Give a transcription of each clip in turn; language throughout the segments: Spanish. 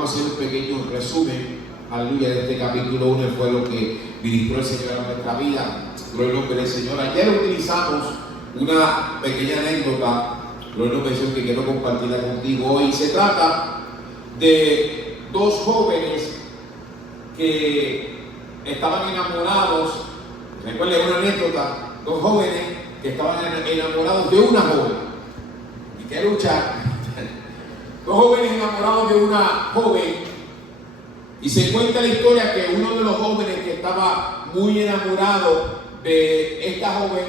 podemos hacer un pequeño resumen, aleluya, de este capítulo 1, fue lo que ministró el Señor a nuestra vida. Gloria al nombre del Señor. Ayer utilizamos una pequeña anécdota, gloria al nombre del Señor, que quiero compartirla contigo hoy. Se trata de dos jóvenes que estaban enamorados. Recuerden una anécdota, dos jóvenes que estaban enamorados de una joven. Y que luchar. Dos jóvenes enamorados de una joven. Y se cuenta la historia que uno de los jóvenes que estaba muy enamorado de esta joven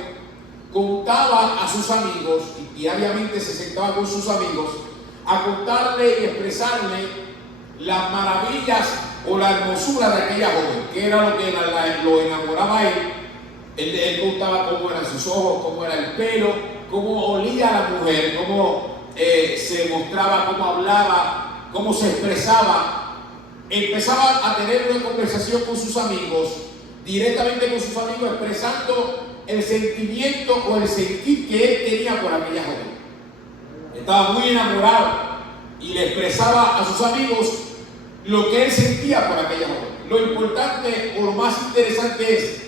contaba a sus amigos, y diariamente se sentaba con sus amigos a contarle y expresarle las maravillas o la hermosura de aquella joven, que era lo que lo enamoraba a él. Él contaba cómo eran sus ojos, cómo era el pelo, cómo olía la mujer, cómo se mostraba, cómo hablaba, cómo se expresaba. Empezaba a tener una conversación con sus amigos, directamente con sus amigos, expresando el sentimiento o el sentir que él tenía por aquella joven. Estaba muy enamorado y le expresaba a sus amigos lo que él sentía por aquella joven. Lo importante o lo más interesante es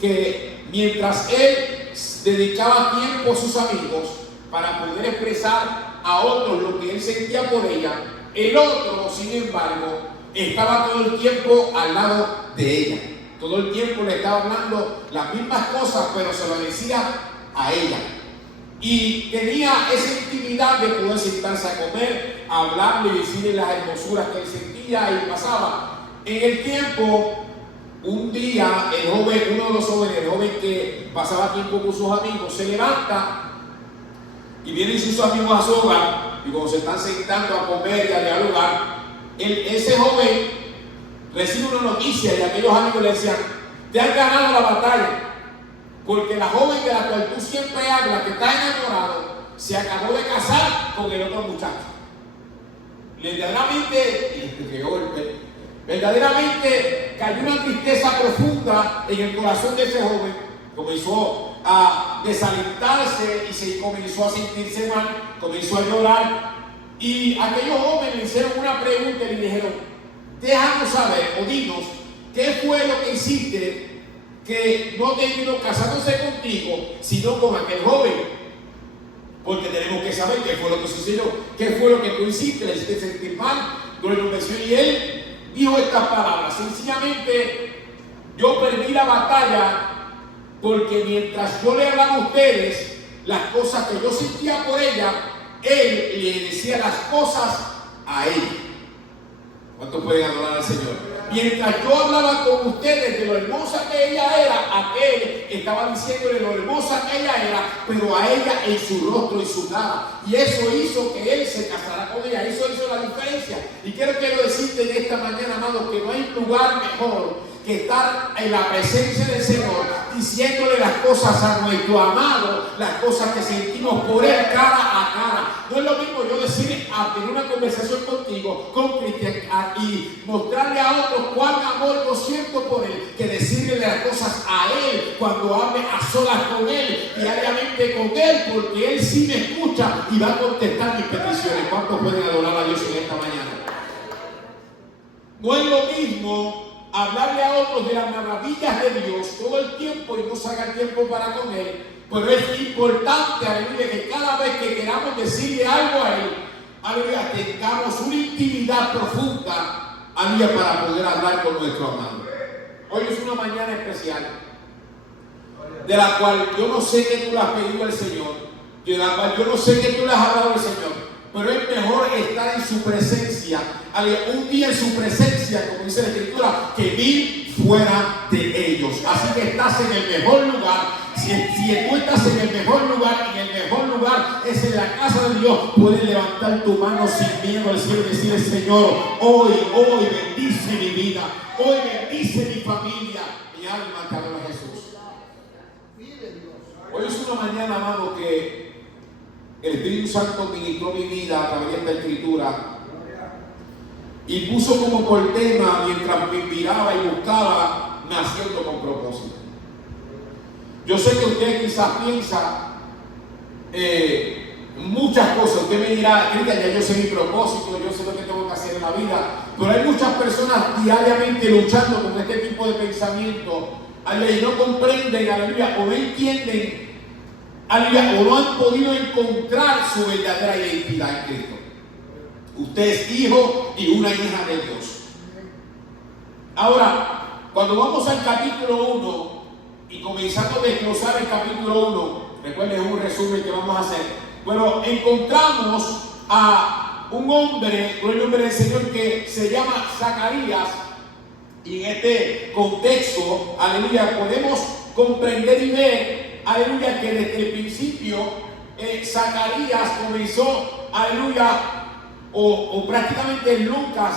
que mientras él dedicaba tiempo a sus amigos para poder expresar a otros lo que él sentía por ella, el otro, sin embargo, estaba todo el tiempo al lado de ella. Todo el tiempo le estaba hablando las mismas cosas, pero se lo decía a ella. Y tenía esa intimidad de poder sentarse a comer, a hablarle y decirle las hermosuras que él sentía y pasaba. En el tiempo, un día, uno de los jóvenes, el joven que pasaba tiempo con sus amigos, se levanta y vienen sus amigos a su hogar, y cuando se están sentando a comer y a dialogar, ese joven recibe una noticia y aquellos amigos le decían: te han ganado la batalla, porque la joven de la cual tú siempre hablas, que está enamorado, se acabó de casar con el otro muchacho. Verdaderamente cayó una tristeza profunda en el corazón de ese joven. Comenzó a desalentarse y se comenzó a sentirse mal, comenzó a llorar. Y aquellos jóvenes le hicieron una pregunta y le dijeron: déjanos saber o dinos qué fue lo que hiciste que no terminó casándose contigo, sino con aquel joven. Porque tenemos que saber qué fue lo que sucedió, qué fue lo que tú hiciste, le hiciste sentir mal, y él dijo estas palabras: sencillamente, yo perdí la batalla porque mientras yo le hablaba a ustedes las cosas que yo sentía por ella, él le decía las cosas a ella. ¿Cuántos pueden adorar al Señor? Mientras yo hablaba con ustedes de lo hermosa que ella era, aquel estaba diciéndole lo hermosa que ella era, pero a ella en su rostro y su cara. Y eso hizo que él se casara con ella. Eso hizo la diferencia. Y quiero decirte en esta mañana, amado, que no hay lugar mejor que estar en la presencia del Señor, diciéndole las cosas a nuestro amado, las cosas que sentimos por él cara a cara. No es lo mismo yo decir, a tener una conversación contigo, con Cristian, y mostrarle a otros cuán amor yo siento por él, que decirle las cosas a él cuando hable a solas con él, diariamente con él, porque él sí me escucha y va a contestar mis peticiones. ¿Cuántos pueden adorar a Dios en esta mañana? No es lo mismo hablarle a otros de las maravillas de Dios todo el tiempo y no sacar tiempo para con él, pero es importante, aleluya, que cada vez que queramos decirle algo a él, aleluya, tengamos una intimidad profunda, aleluya, para poder hablar con nuestro amado. Hoy es una mañana especial, de la cual yo no sé que tú le has pedido al Señor, de la cual yo no sé que tú le has hablado al Señor, pero es mejor estar en su presencia, un día en su presencia, como dice la Escritura, que 1000 fuera de ellos. Así que estás en el mejor lugar. Si tú estás en el mejor lugar es en la casa de Dios. Puedes levantar tu mano sin miedo al cielo y decirle: Señor, hoy bendice mi vida, hoy bendice mi familia, mi alma te adora a Jesús. Hoy es una mañana, amado, que el Espíritu Santo ministró mi vida a través de esta Escritura y puso como por tema, mientras me miraba y buscaba, naciendo con propósito. Yo sé que usted quizás piensa muchas cosas. Usted me dirá: Cristian, ya yo sé mi propósito, yo sé lo que tengo que que hacer en la vida. Pero hay muchas personas diariamente luchando con este tipo de pensamiento, aleluya, y no comprenden, aleluya, o no entienden, aleluya, o no han podido encontrar su verdadera identidad en Cristo. Usted es hijo y una hija de Dios. Ahora, cuando vamos al capítulo 1 y comenzando a desglosar el capítulo 1, recuerden, es un resumen que vamos a hacer. Bueno, encontramos a un hombre, un hombre del Señor que se llama Zacarías, y en este contexto, aleluya, podemos comprender y ver, aleluya, que desde el principio Zacarías comenzó, aleluya, o prácticamente Lucas,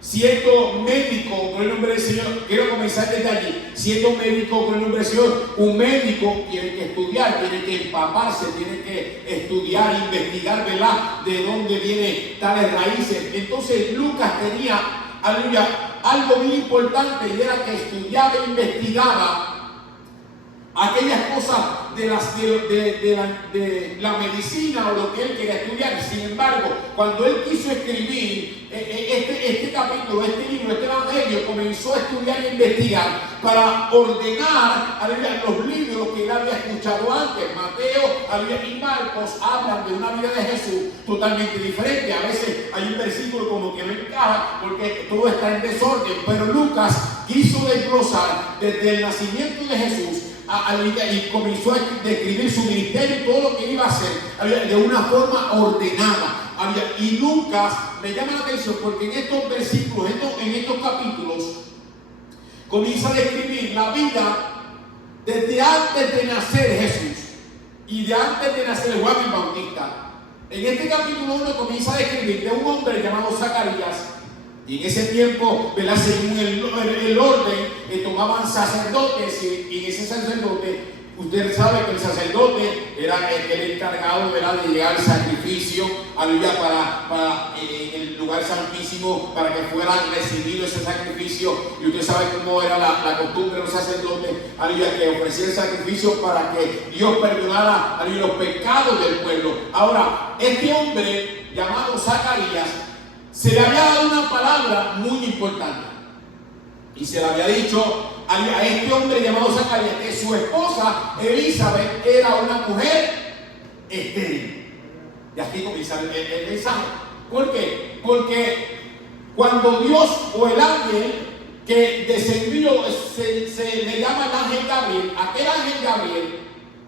siendo médico por el nombre del Señor, quiero comenzar desde allí, siendo médico por el nombre del Señor. Un médico tiene que estudiar, tiene que empaparse, tiene que estudiar, investigar, ¿verdad?, de dónde vienen tales raíces. Entonces Lucas tenía, aleluya, algo muy importante, y era que estudiaba e investigaba aquellas cosas de la medicina o lo que él quería estudiar. Sin embargo, cuando él quiso escribir este capítulo, este libro, este evangelio, comenzó a estudiar e investigar para ordenar, aleluya, los libros que él había escuchado antes. Mateo, aleluya, y Marcos hablan de una vida de Jesús totalmente diferente. A veces hay un versículo como que no encaja porque todo está en desorden, pero Lucas quiso desglosar desde el nacimiento de Jesús y comenzó a describir su ministerio y todo lo que iba a hacer de una forma ordenada. Y Lucas me llama la atención porque en estos versículos, en estos capítulos, comienza a describir la vida desde antes de nacer Jesús y de antes de nacer Juan el Bautista. En este capítulo 1 comienza a describir de un hombre llamado Zacarías. Y en ese tiempo, ¿verdad?, según el orden, tomaban sacerdotes, y en ese sacerdote, usted sabe que el sacerdote era el encargado, ¿verdad?, de llevar el sacrificio, aleluya, para el lugar santísimo, para que fuera recibido ese sacrificio. Y usted sabe cómo era la costumbre de los sacerdotes, aleluya, que ofrecían el sacrificio para que Dios perdonara, aleluya, los pecados del pueblo. Ahora, este hombre llamado Zacarías, se le había dado una palabra muy importante, y se le había dicho a este hombre llamado Zacarías que su esposa Elizabeth era una mujer estéril. Y aquí comienza el mensaje. ¿Por qué? Porque cuando Dios o el ángel que descendió, se le llama el ángel Gabriel, aquel ángel Gabriel,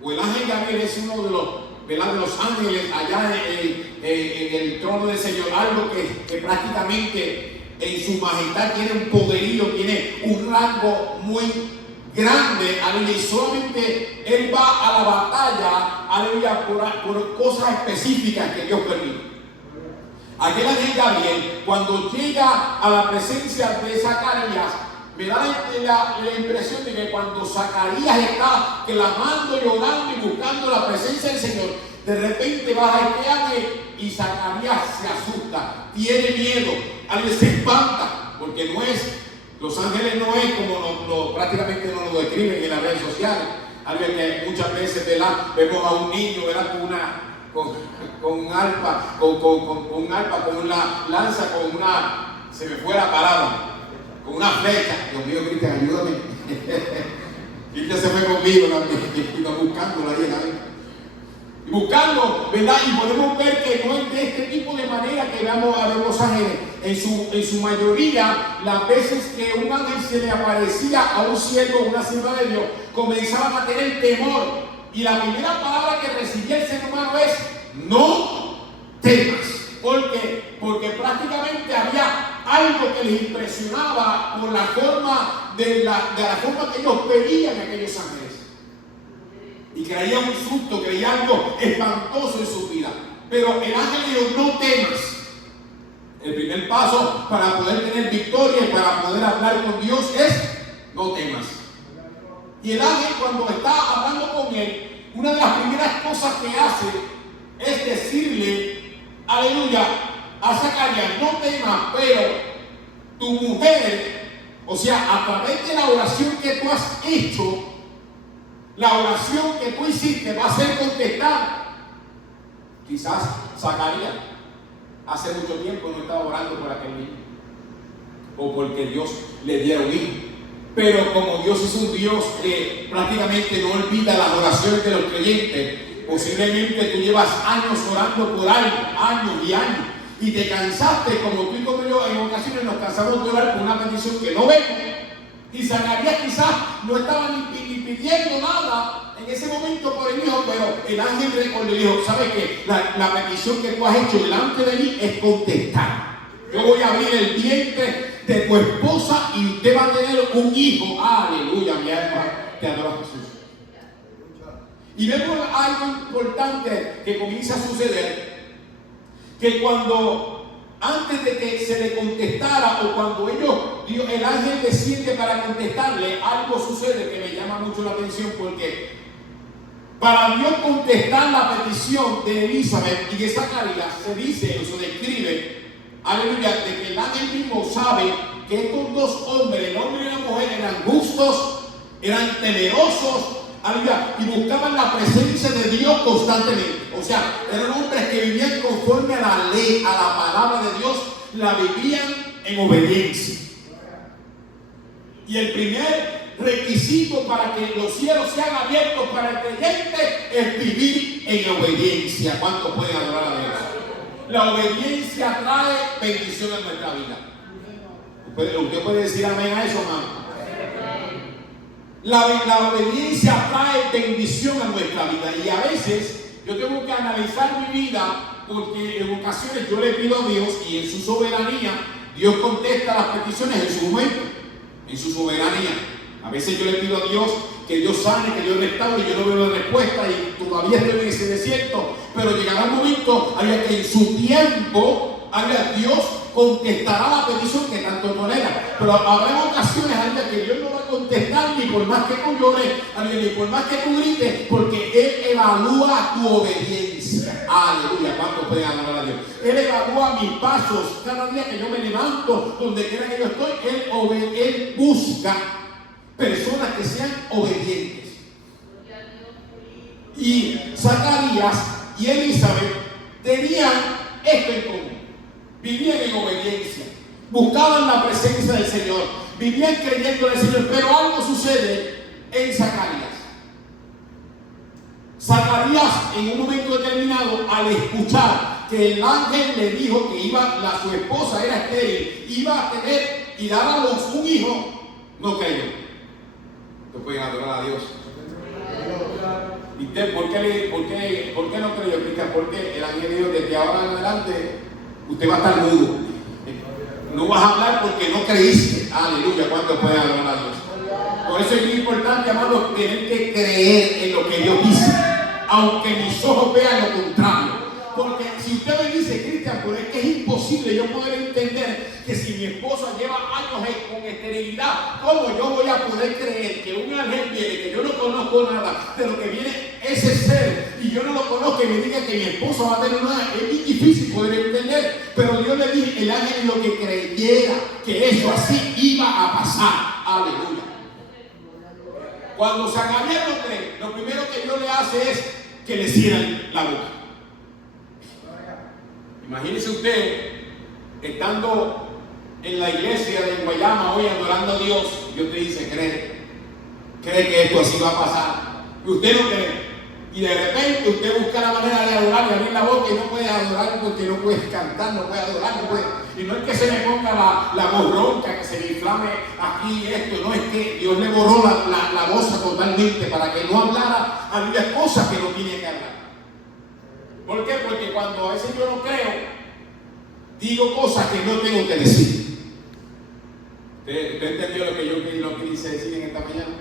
o el ángel Gabriel es uno de los ángeles allá en el trono del Señor, algo que prácticamente en su majestad tiene un poderío, tiene un rango muy grande, aleluya, y solamente él va a la batalla, aleluya, por cosas específicas que Dios permite. Aquel ángel Gabriel, cuando llega a la presencia de Zacarías, me da la impresión de que cuando Zacarías está clamando, llorando y buscando la presencia del Señor, de repente baja este ángel y Zacarías se asusta, tiene miedo, alguien se espanta, porque no es, los ángeles no es como prácticamente no lo describen en las redes sociales. Alguien que muchas veces, ¿verdad?, vemos a un niño, ¿verdad?, con un arpa, con una lanza, se me fue la palabra, con una flecha. Dios mío, Cristian, ayúdame. Cristian se fue conmigo buscándola ahí, buscando, ¿verdad? Y podemos ver que no es de este tipo de manera que vamos a ver los ángeles. En su mayoría, las veces que un ángel se le aparecía a un siervo o una sierva de Dios, comenzaban a tener temor. Y la primera palabra que recibía el ser humano es: no temas. ¿Por qué? Porque prácticamente había algo que les impresionaba por la forma de la forma que ellos veían a aquellos ángeles. Y creía un susto, creía algo espantoso en su vida. Pero el ángel dijo: no temas. El primer paso para poder tener victoria y para poder hablar con Dios es: no temas. Y el ángel, cuando está hablando con él, una de las primeras cosas que hace es decirle, aleluya, a Zacarías: no temas, pero tu mujer, o sea, a través de la oración que tú has hecho, la oración que tú hiciste va a ser contestada. Quizás Zacarías, hace mucho tiempo no estaba orando por aquel niño, o porque Dios le diera un hijo. Pero como Dios es un Dios que prácticamente no olvida las oraciones de los creyentes, posiblemente tú llevas años orando por algo, años y años, y te cansaste, como tú y como yo en ocasiones nos cansamos de orar por una petición que no vemos. Y Zacarías quizás no estaba ni pidiendo nada en ese momento por el hijo, pero el ángel le dijo: ¿sabes qué? La petición que tú has hecho delante de mí es contestada. Yo voy a abrir el vientre de tu esposa y usted va a tener un hijo. Aleluya, mi alma te adora, Jesús. Y vemos algo importante que comienza a suceder, que cuando antes de que se le contestara, o cuando el ángel desciende para contestarle, algo sucede que me llama mucho la atención, porque para Dios contestar la petición de Elizabeth y de Zacarías, se dice o se describe, aleluya, de que el ángel mismo sabe que estos dos hombres, el hombre y la mujer, eran justos, eran temerosos, aleluya, y buscaban la presencia de Dios constantemente. O sea, eran hombres que vivían conforme a la ley, a la palabra de Dios, la vivían en obediencia. Y el primer requisito para que los cielos sean abiertos para el creyente es vivir en obediencia. ¿Cuántos pueden adorar a Dios? La obediencia trae bendición en nuestra vida. ¿Usted puede decir amén a eso, hermano? La obediencia trae bendición a nuestra vida, y a veces yo tengo que analizar mi vida, porque en ocasiones yo le pido a Dios y en su soberanía Dios contesta las peticiones en su momento, en su soberanía. A veces yo le pido a Dios que Dios sane, que Dios restaure, y yo no veo la respuesta y todavía estoy en ese desierto, pero llegará un momento que en su tiempo Dios contestará la petición que tanto tolera. Pero habrá ocasiones que Dios no va a contestar ni por más que tú llores, ni por más que tú grites, porque Él evalúa tu obediencia. Aleluya, ¿cuántos pueden adorar a Dios? Él evalúa mis pasos cada día que yo me levanto, donde quiera que yo estoy. Él busca personas que sean obedientes. Y Zacarías y Elizabeth tenían esto en común: vivían en obediencia, buscaban la presencia del Señor, vivían creyendo en el Señor. Pero algo sucede en Zacarías. Zacarías, en un momento determinado, al escuchar que el ángel le dijo que su esposa era estéril, iba a tener y dar a luz un hijo, no creyó. ¿Ustedes pueden adorar a Dios? ¿Y usted por qué no creyó, Cristian? Porque el ángel dijo: desde ahora en adelante usted va a estar mudo, no vas a hablar porque no creíste. Aleluya, ¿cuántos pueden adorar a Dios? Por eso es muy importante, amados, tener que creer en lo que Dios dice, aunque mis ojos vean lo contrario. Porque si usted me dice: Cristian, pero es que es imposible yo poder entender que si mi esposa lleva años con esterilidad, ¿cómo yo voy a poder creer que un ángel viene, que yo no conozco nada de lo que viene ese ser, y yo no lo conozco, y me diga que mi esposa va a tener una? Es muy difícil poder entender. Pero Dios le dijo, el ángel, lo que creyera que eso así iba a pasar. Aleluya. Cuando Zacarías no cree, lo primero que Dios le hace es que le cierran la boca. Imagínese usted estando en la iglesia de Guayama hoy adorando a Dios, y Dios te dice: cree que esto así va a pasar, y usted no cree, y de repente usted busca la manera de adorar y abrir la boca, y no puede adorar porque no puede cantar, no puede adorar, no puede. Y no es que se le ponga la voz ronca, que se le inflame aquí esto, no, es que Dios le borró la voz totalmente para que no hablara, había cosas que no tenía que hablar. ¿Por qué? Porque cuando a veces yo no creo, digo cosas que no tengo que decir. ¿Usted entendió lo que quise decir en esta mañana?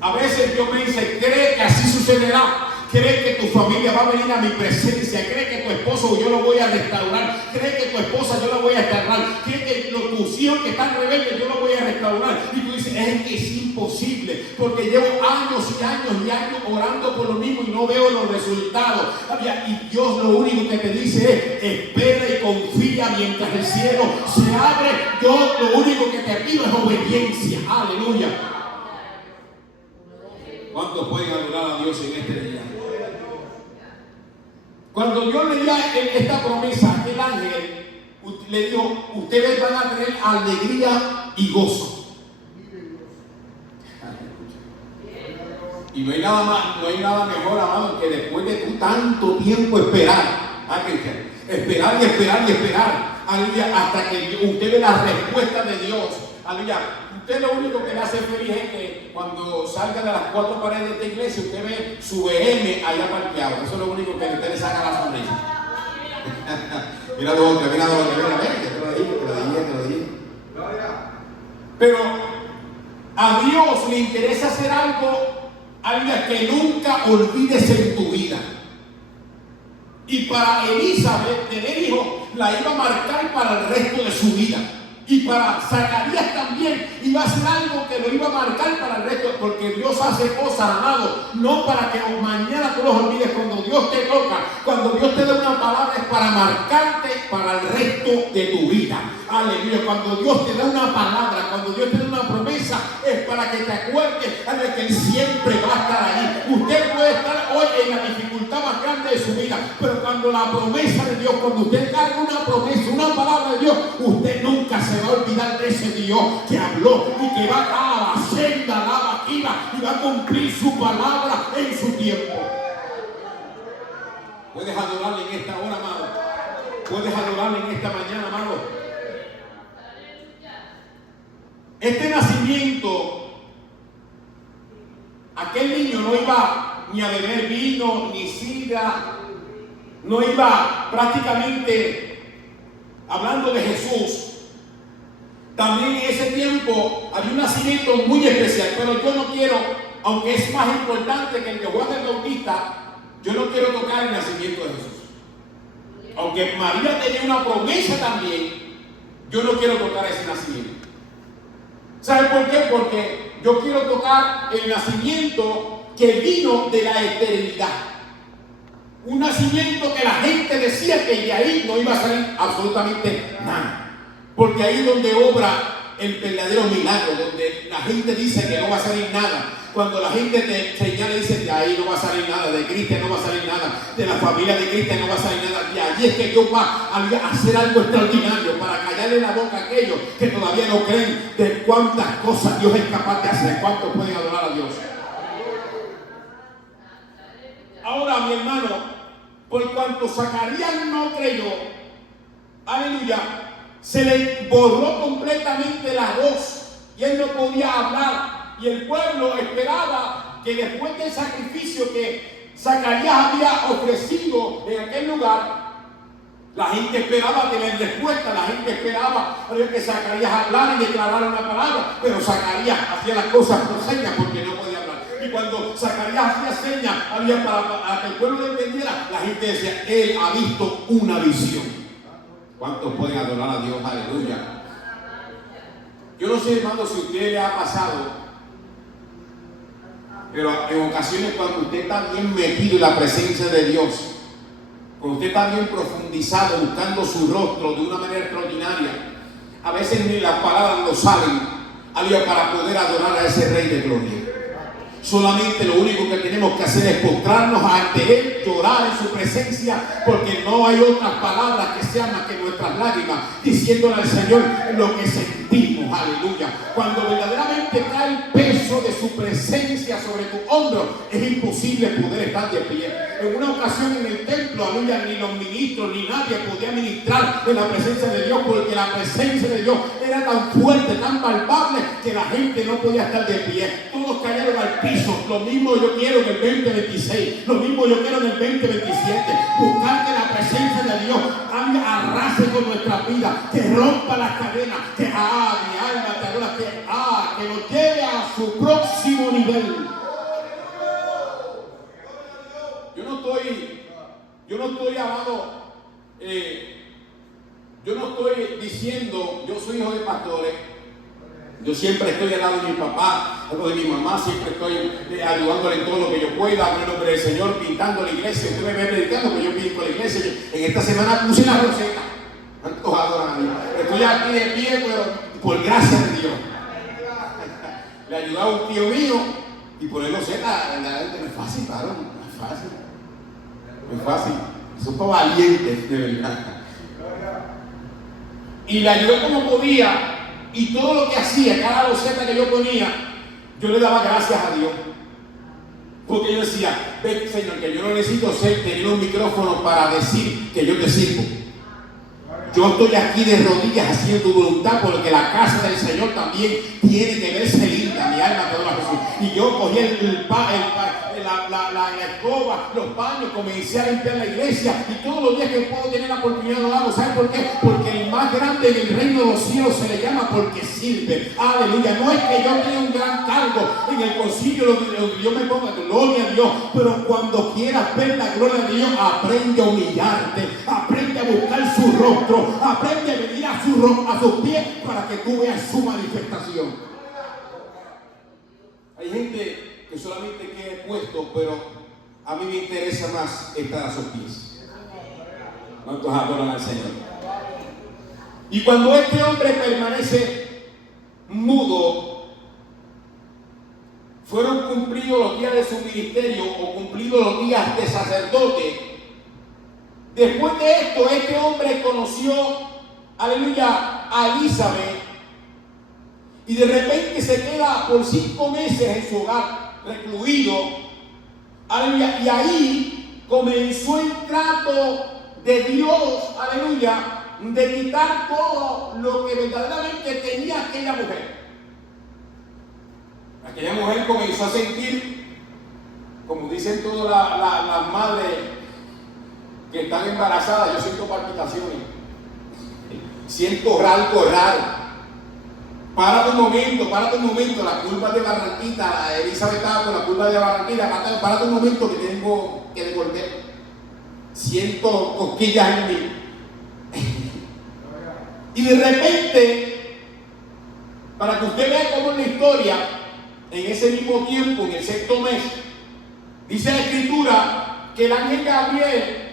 A veces Dios me dice: cree que así sucederá. Cree que tu familia va a venir a mi presencia. Cree que tu esposo yo lo voy a restaurar. Cree que tu esposa yo la voy a restaurar. Cree que tus hijos que están rebeldes yo los voy a restaurar. Y tú dices: es que es imposible, porque llevo años y años y años orando por lo mismo y no veo los resultados. Y Dios lo único que te dice es: espera y confía mientras el cielo se abre. Yo lo único que te pido es obediencia. Aleluya. ¿Cuántos pueden adorar a Dios en este día? Cuando Dios le dio esta promesa a aquel ángel, le dijo, ustedes van a tener alegría y gozo. Y no hay nada más, no hay nada mejor, amado, que después de tú tanto tiempo esperar, esperar y esperar y esperar, aleluya, hasta que usted ve la respuesta de Dios, aleluya. Usted lo único que le hace feliz es que cuando salga de las cuatro paredes de esta iglesia, usted ve su BM allá parqueado. Eso es lo único que a usted le saca la sonrisa. Mira, que te lo dije. Pero a Dios le interesa hacer algo que nunca olvides en tu vida. Y para Elizabeth, tener hijos, la iba a marcar para el resto de su vida. Y para Zacarías también iba a ser algo que lo iba a marcar para el resto, porque Dios hace cosas, amado, no para que mañana tú los olvides. Cuando Dios te toca, cuando Dios te da una palabra, es para marcarte para el resto de tu vida. Aleluya. Cuando Dios te da una palabra, cuando Dios te da una promesa, es para que te acuerdes de que Él siempre va a estar ahí. Usted puede estar hoy en la dificultad más grande de su vida, pero cuando la promesa de Dios, cuando usted carga una promesa, una palabra de Dios, usted nunca se va a olvidar de ese Dios que habló y que va a la senda, a la vaquilla, y va a cumplir su palabra en su tiempo. Puedes adorarle en esta hora, amado. Puedes adorarle en esta mañana, amado. Este nacimiento, aquel niño no iba ni a beber vino, ni sidra, no iba prácticamente, hablando de Jesús. También en ese tiempo había un nacimiento muy especial, pero yo no quiero, aunque es más importante que el de Juan el Bautista, yo no quiero tocar el nacimiento de Jesús. Aunque María tenía una promesa también, yo no quiero tocar ese nacimiento. ¿Sabe por qué? Porque yo quiero tocar el nacimiento que vino de la eternidad. Un nacimiento que la gente decía que de ahí no iba a salir absolutamente nada. Porque ahí es donde obra el verdadero milagro, donde la gente dice que no va a salir nada. Cuando la gente te señala y dice, de ahí no va a salir nada, de Cristo no va a salir nada, de la familia de Cristo no va a salir nada, de allí es que Dios va a hacer algo extraordinario para callarle la boca a aquellos que todavía no creen de cuántas cosas Dios es capaz de hacer. ¿Cuántos pueden adorar a Dios? Ahora, mi hermano, por cuanto Zacarías no creyó, aleluya, se le borró completamente la voz y él no podía hablar. Y el pueblo esperaba que después del sacrificio que Zacarías había ofrecido en aquel lugar, la gente esperaba tener respuesta, la gente esperaba que Zacarías hablara y declarara una palabra, pero Zacarías hacía las cosas por señas porque no podía hablar. Y cuando Zacarías hacía señas, había para que el pueblo lo entendiera, la gente decía, él ha visto una visión. ¿Cuántos pueden adorar a Dios? Aleluya. Yo no sé, hermano, si a usted le ha pasado, pero en ocasiones cuando usted está bien metido en la presencia de Dios, cuando usted está bien profundizado, buscando su rostro de una manera extraordinaria, a veces ni las palabras no salen para poder adorar a ese Rey de Gloria. Solamente lo único que tenemos que hacer es postrarnos ante Él, llorar en su presencia, porque no hay otras palabras que sean más que nuestras lágrimas, diciéndole al Señor lo que sentimos, aleluya. Cuando verdaderamente cae el peso de su presencia sobre tu hombro, es imposible poder estar de pie. En una ocasión en el templo, aleluya, ni los ministros ni nadie podía ministrar en la presencia de Dios, porque la presencia de Dios era tan fuerte, tan palpable, que la gente no podía estar de pie. Todos cayeron al piso. Lo mismo yo quiero en el 2026, lo mismo yo quiero en el 2027, buscar que la presencia de Dios arrase con nuestra vida, que rompa las cadenas, que mi alma te adora, que nos lleve a su próximo nivel. Yo no estoy amado, yo no estoy diciendo, yo soy hijo de pastores. Yo siempre estoy al lado de mi papá, al lado de mi mamá, siempre estoy ayudándole en todo lo que yo pueda, en nombre del Señor, pintando la iglesia. Usted me ve predicando que yo pinto la iglesia. En esta semana puse la roseta. ¿Cuántos adoran a Dios? Estoy aquí de pie, pero por gracia de Dios. Le ayudaba a un tío mío y poner roseta, no es fácil, claro, no es fácil. No es fácil. Son para valientes, de verdad. Y le ayudé como podía, y todo lo que hacía, cada loseta que yo ponía, yo le daba gracias a Dios. Porque yo decía, ve, Señor, que yo no necesito tener un micrófono para decir que yo te sirvo. Yo estoy aquí de rodillas haciendo tu voluntad, porque la casa del Señor también tiene que verse linda, mi alma te adora a Jesús. Y yo cogí la escoba, los paños, comencé a limpiar la iglesia, y todos los días que puedo tener la oportunidad lo hago. ¿Saben por qué? Porque el más grande en el reino de los cielos se le llama porque sirve. Aleluya. No es que yo tenga un gran cargo en el concilio, lo que yo me ponga, gloria a Dios, pero cuando quieras ver la gloria de Dios, aprende a humillarte, aprende a buscar su rostro, aprende a venir a sus pies para que tú veas su manifestación. Hay gente que solamente queda puesto, pero a mí me interesa más estar a sus pies. ¿Cuántos adoran al Señor? Y cuando este hombre permanece mudo, fueron cumplidos los días de su ministerio o cumplidos los días de sacerdote. Después de esto, este hombre conoció, aleluya, a Elizabeth, y de repente se queda por 5 meses en su hogar, recluido, aleluya, y ahí comenzó el trato de Dios, aleluya, de quitar todo lo que verdaderamente tenía aquella mujer. Aquella mujer comenzó a sentir, como dicen todas las madres que están embarazadas, yo siento palpitaciones, siento algo raro. Párate un momento, la curva de Barranquita, Elizabeth estaba con la curva de Barranquita, párate un momento que tengo que devolver. Siento cosquillas en mí. Y de repente, para que usted vea cómo en la historia, en ese mismo tiempo, en el 6º mes, dice la Escritura que el ángel Gabriel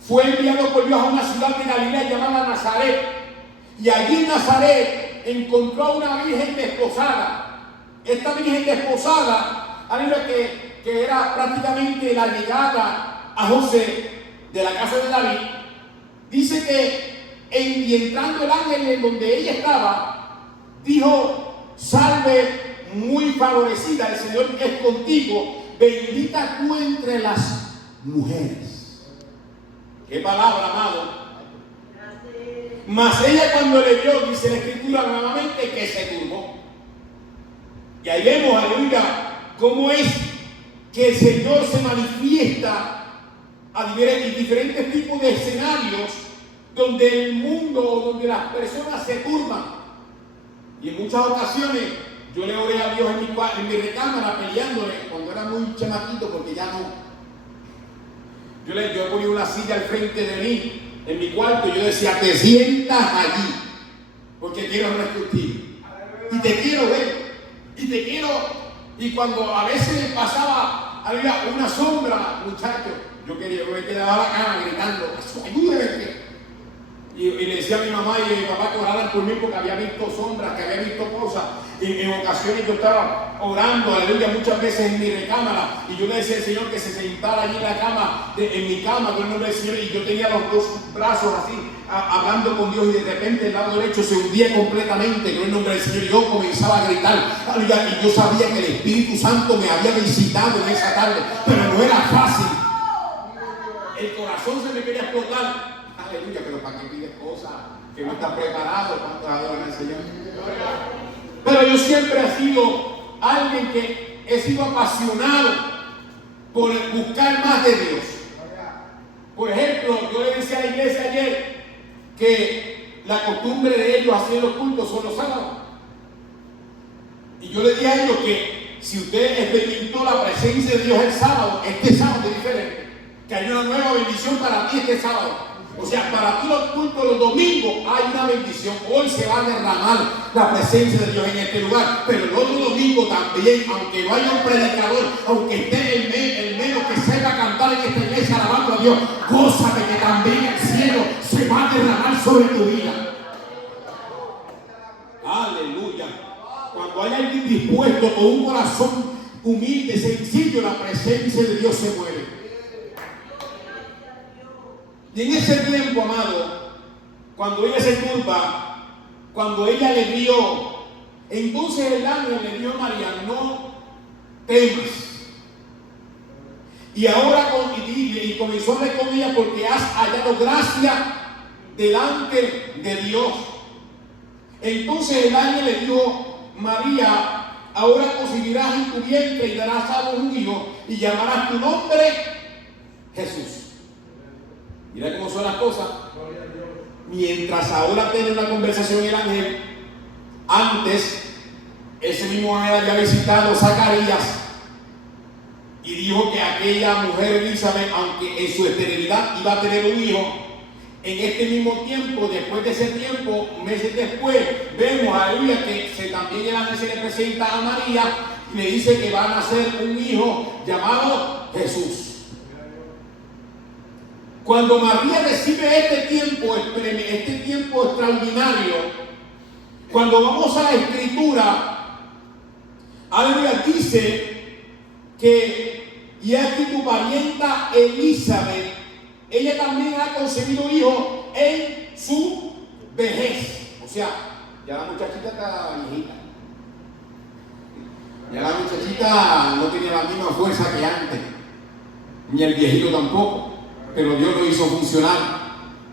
fue enviado por Dios a una ciudad de Galilea llamada Nazaret. Y allí en Nazaret encontró a una virgen desposada. Esta virgen desposada, aleluya, que era prácticamente la llegada a José de la casa de David. Dice que y entrando el ángel en donde ella estaba, dijo: salve muy favorecida, el Señor es contigo, bendita tú entre las mujeres. Qué palabra, amado. Mas ella, cuando le vio, dice la Escritura nuevamente, que se turbó. Y ahí vemos, aleluya, cómo es que el Señor se manifiesta a diferentes tipos de escenarios donde el mundo, donde las personas se turban. Y en muchas ocasiones yo le oré a Dios en mi recámara peleándole cuando era muy chamaquito, porque ya no. Yo ponía una silla al frente de mí en mi cuarto, yo decía: te sientas allí, porque quiero discutir, y te quiero ver, y te quiero. Y cuando a veces pasaba, había una sombra, muchachos, yo me quedaba la cama gritando: ayúdeme. Y le decía a mi mamá y a mi papá que oraran por mí, porque había visto sombras, que había visto cosas. Y en ocasiones yo estaba orando, aleluya, muchas veces en mi recámara, y yo le decía al Señor que se sentara allí en la cama, en mi cama, con el nombre del Señor, y yo tenía los 2 brazos así, hablando con Dios, y de repente el lado derecho se hundía completamente con el nombre del Señor, y yo comenzaba a gritar, aleluya, y yo sabía que el Espíritu Santo me había visitado en esa tarde, pero no era fácil. El corazón se me quería explotar. Aleluya, pero ¿para qué pides cosas que no estás preparado? ¿Cuántos adoran al Señor? Pero yo siempre he sido alguien que he sido apasionado por buscar más de Dios. Por ejemplo, yo le decía a la iglesia ayer que la costumbre de ellos hacer los cultos son los sábados. Y yo le dije a ellos que si usted experimentó la presencia de Dios el sábado, este sábado es diferente. Que hay una nueva bendición para ti este sábado. O sea, para ti los cultos los domingos hay una bendición. Hoy se va a derramar la presencia de Dios en este lugar. Pero el otro domingo también, aunque no haya un predicador, aunque esté el menos que sepa cantar en esta iglesia alabando a Dios, gózate que también el cielo se va a derramar sobre tu vida. Aleluya. Cuando hay alguien dispuesto con un corazón humilde, sencillo, la presencia de Dios se mueve. Y en ese tiempo, amado, cuando ella se turba, cuando ella le vio, entonces el ángel le dijo a María: no temas. Y ahora y comenzó a hablar con ella: porque has hallado gracia delante de Dios. Entonces el ángel le dijo: María, ahora concebirás en tu vientre y darás a luz un hijo y llamarás tu nombre Jesús. Mira cómo son las cosas. Mientras ahora tiene una conversación el ángel, antes ese mismo ángel había visitado a Zacarías y dijo que aquella mujer Elizabeth, aunque en su esterilidad iba a tener un hijo, en este mismo tiempo, después de ese tiempo, meses después, vemos, aleluya, que también el ángel se le presenta a María y le dice que va a nacer un hijo llamado Jesús. Cuando María recibe este tiempo extraordinario, cuando vamos a la Escritura, aleluya, dice que, y aquí tu parienta Elizabeth, ella también ha concebido hijo en su vejez. O sea, ya la muchachita está viejita. Ya la muchachita no tenía la misma fuerza que antes, ni el viejito tampoco. Pero Dios lo hizo funcionar.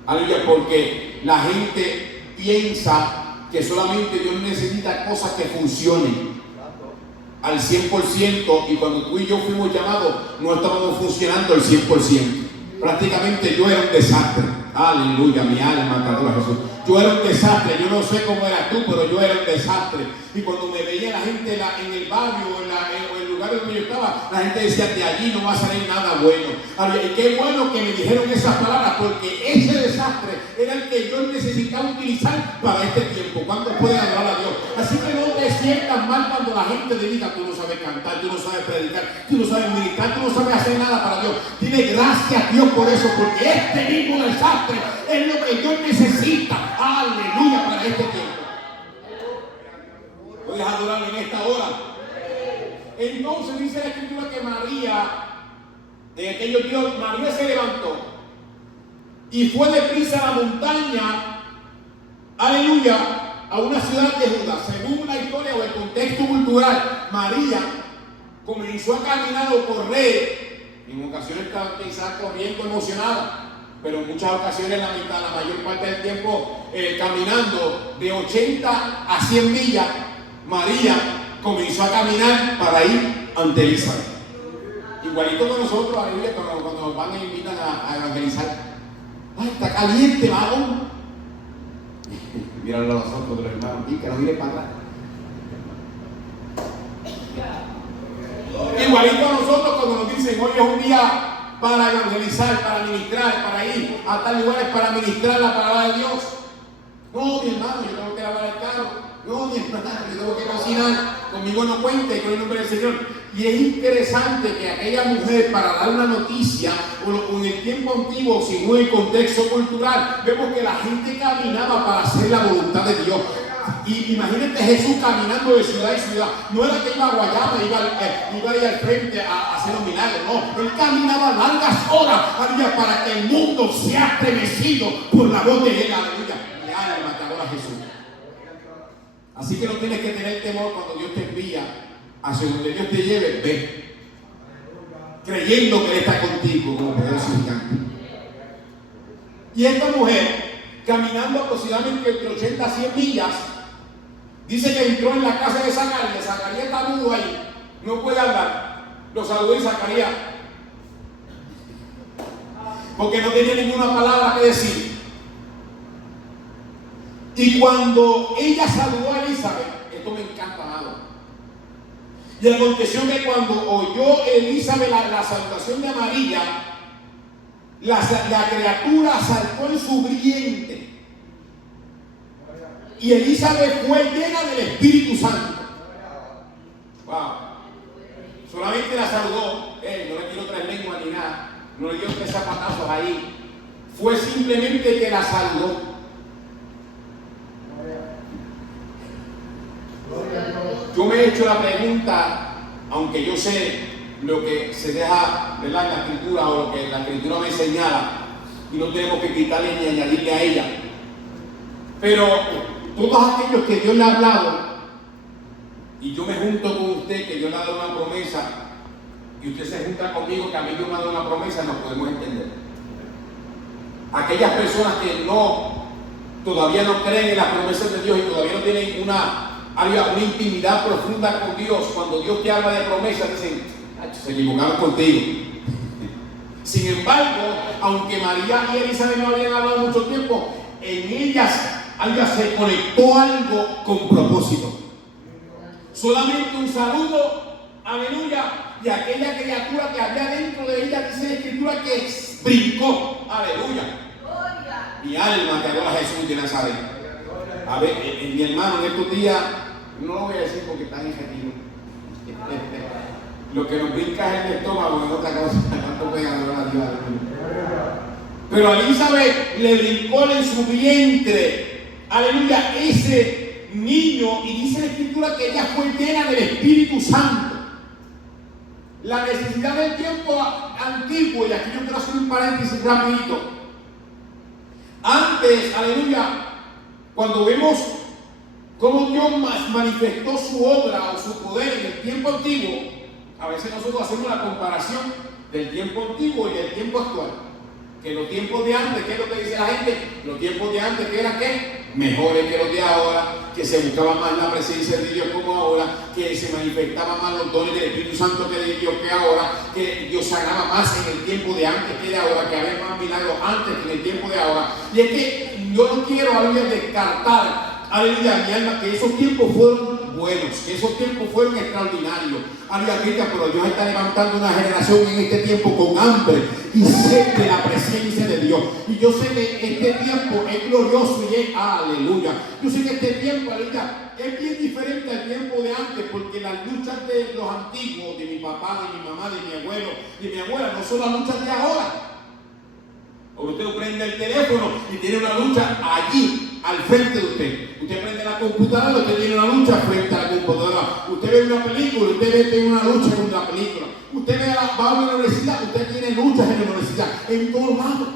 Aleluya, porque la gente piensa que solamente Dios necesita cosas que funcionen al 100%, y cuando tú y yo fuimos llamados no estábamos funcionando al 100%. Prácticamente yo era un desastre. Aleluya, mi alma te adora, Jesús. Yo era un desastre. Yo no sé cómo eras tú, pero yo era un desastre. Y cuando me veía la gente en el barrio o en el lugar donde yo estaba, la gente decía: de allí no va a salir nada bueno. Y qué bueno que me dijeron esas palabras, porque ese desastre era el que yo necesitaba utilizar para este tiempo. ¿Cuántos pueden adorar a Dios? Así que no te sientas mal cuando la gente te diga: tú no sabes cantar, tú no sabes predicar, tú no sabes militar, tú no sabes hacer nada para Dios. Dile gracias a Dios por eso, porque este mismo desastre es lo que Dios necesita. Aleluya, para este tiempo. ¿Puedes adorarle en esta hora? Entonces dice la Escritura que María, en aquellos días, María se levantó y fue deprisa a la montaña, aleluya, a una ciudad de Judá. Según la historia o el contexto cultural, María comenzó a caminar o correr. En ocasiones estaba quizás corriendo emocionada, pero en muchas ocasiones la mayor parte del tiempo caminando de 80 a 100 millas. María comenzó a caminar para ir ante Elizabeth. Igualito que nosotros, aleluya, cuando nos van e invitan a evangelizar. ¡Ay, está caliente, varón! Míralo a los ojos de los hermanos, y que nos mire para atrás. Igualito a nosotros cuando nos dicen: hoy es un día para evangelizar, para ministrar, para ir a tal lugares para ministrar la palabra de Dios. No, mi hermano, yo tengo que lavar el carro. No, mi hermano, yo tengo que cocinar. Conmigo no cuente, con el nombre del Señor. Y es interesante que aquella mujer, para dar una noticia, o en el tiempo antiguo, según el contexto cultural, vemos que la gente caminaba para hacer la voluntad de Dios. Y imagínate Jesús caminando de ciudad en ciudad. No era que iba a Guayama, iba ahí al frente a hacer los milagros. No, él caminaba largas horas, aleluya, para que el mundo sea estremecido por la voz de él, aleluya. Mi alma te adora, Jesús. Así que no tienes que tener temor cuando Dios te envía hacia donde Dios te lleve. Ve, creyendo que Él está contigo como poderoso gigante. Y esta mujer, caminando aproximadamente entre 80 a 100 millas, dice que entró en la casa de Zacarías. Zacarías está mudo ahí, no puede hablar. Lo saludó y Zacarías, porque no tenía ninguna palabra que decir. Y cuando ella saludó a Elizabeth, esto me encanta, amado. Y aconteció que cuando oyó Elizabeth la salutación de María, la criatura saltó en su vientre. Y Elizabeth fue llena del Espíritu Santo. Wow. Solamente la saludó. No le tiró 3 lenguas ni nada. No le dio 3 zapatazos ahí. Fue simplemente que la saludó. Yo me he hecho la pregunta, aunque yo sé lo que se deja, ¿verdad?, en la Escritura, o lo que la Escritura me señala, y no tenemos que quitarle ni añadirle a ella. Pero todos aquellos que Dios le ha hablado, y yo me junto con usted, que Dios le ha dado una promesa, y usted se junta conmigo, que a mí Dios me ha dado una promesa, nos podemos entender. Aquellas personas que todavía no creen en las promesas de Dios y todavía no tienen una intimidad profunda con Dios, cuando Dios te habla de promesas, dicen, se equivocaron contigo. Sin embargo, aunque María y Elizabeth no habían hablado mucho tiempo, en ellas se conectó algo con propósito. Solamente un saludo, aleluya, y aquella criatura que había dentro de ella, dice la Escritura, que brincó, aleluya. Mi alma que adora a Jesús de Nazaret. A ver, mi hermano, en estos días, no lo voy a decir porque están en retiro. Lo que nos brinca es el estómago, en otra cosa, tanto pueden adorar a Dios. Pero a Elizabeth le brincó en su vientre, aleluya, ese niño, y dice la Escritura que ella fue llena del Espíritu Santo. La necesidad del tiempo antiguo, y aquí yo quiero hacer un paréntesis rapidito. Antes, aleluya, cuando vemos cómo Dios manifestó su obra o su poder en el tiempo antiguo, a veces nosotros hacemos la comparación del tiempo antiguo y del tiempo actual. Que los tiempos de antes, ¿qué es lo que dice la gente? Los tiempos de antes, ¿qué era qué? Mejores que los de ahora, que se buscaba más la presencia de Dios como ahora, que se manifestaba más los dones del Espíritu Santo que de Dios que ahora, que Dios sanaba más en el tiempo de antes que de ahora, que había más milagros antes que en el tiempo de ahora. Y es que yo no quiero, aleluya, descartar, aleluya, mi alma, que esos tiempos fueron buenos, que esos tiempos fueron extraordinarios. Aleluya, pero Dios está levantando una generación en este tiempo con hambre y sed de la presencia de Dios. Y yo sé que este tiempo es glorioso y es aleluya. Yo sé que este tiempo, aleluya, es bien diferente al tiempo de antes, porque las luchas de los antiguos, de mi papá, de mi mamá, de mi abuelo, de mi abuela, no son las luchas de ahora. O usted prende el teléfono y tiene una lucha allí, al frente de usted. Usted prende la computadora, usted tiene una lucha frente a la computadora. Usted ve una película, usted tiene una lucha contra la película. Usted va a una universidad, usted tiene luchas en la universidad, en todos lados.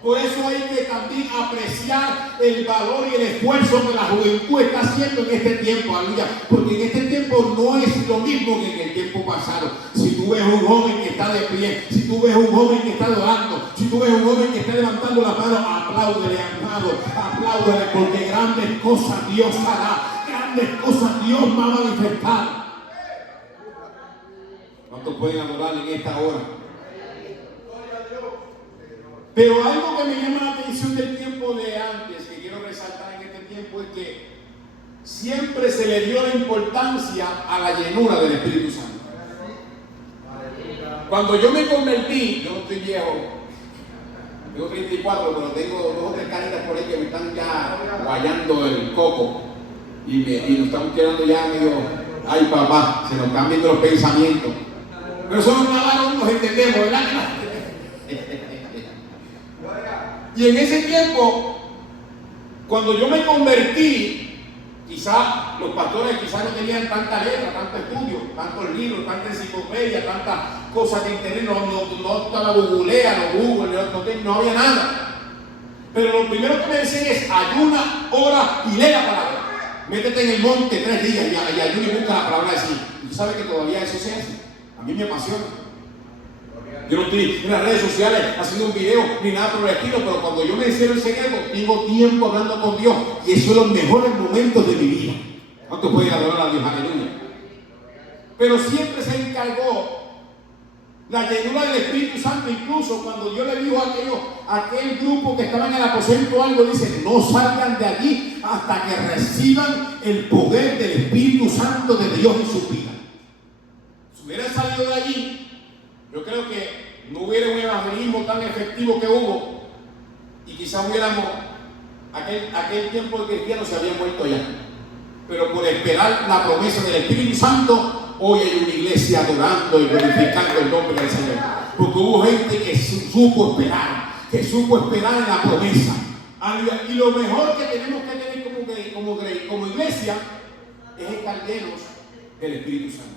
Por eso hay que también apreciar el valor y el esfuerzo que la juventud está haciendo en este tiempo, aleluya. Porque en este tiempo no es lo mismo que en el tiempo pasado. Si tú ves un joven que está de pie, si tú ves un joven que está orando, si tú ves un joven que está levantando la mano, apláudele, amado, apláudele, porque grandes cosas Dios hará, grandes cosas Dios va a manifestar. ¿Cuántos pueden adorar en esta hora? Pero algo que me llama la atención del tiempo de antes, que quiero resaltar en este tiempo, es que siempre se le dio la importancia a la llenura del Espíritu Santo. Cuando yo me convertí, yo no estoy viejo, tengo 34, pero tengo 2 o 3 caritas por ahí que me están ya guayando el coco y nos estamos quedando ya medio, ay papá, se nos están viendo los pensamientos. Pero somos nada, nos entendemos, ¿verdad? Y en ese tiempo, cuando yo me convertí, quizás los pastores no tenían tanta letra, tanto estudio, tantos libros, tanta enciclopedia, tantas cosas de internet, no estaba Googlea, no había nada. Pero lo primero que me decían es ayuna, ora y lee la palabra. Métete en el monte 3 días y ayuna y busca la palabra de sí. ¿Y tú sabes que todavía eso se hace? A mí me apasiona. Yo no estoy en las redes sociales haciendo un video ni nada por el estilo, pero cuando yo me encierro el secreto, tengo tiempo hablando con Dios y esos son los mejores momentos de mi vida. ¿Cuántos pueden adorar a Dios? Aleluya. Pero siempre se encargó la llenura del Espíritu Santo. Incluso cuando Dios le dijo a aquel grupo que estaba en el aposento algo, dice, no salgan de allí hasta que reciban el poder del Espíritu Santo de Dios en su vida. Si hubieran salido de allí, yo creo que no hubiera un evangelismo tan efectivo que hubo y quizás hubiéramos, aquel tiempo de cristianos se había muerto ya. Pero por esperar la promesa del Espíritu Santo, hoy hay una iglesia adorando y glorificando el nombre del Señor. Porque hubo gente que supo esperar en la promesa. Y lo mejor que tenemos que tener como iglesia es estar llenos del Espíritu Santo.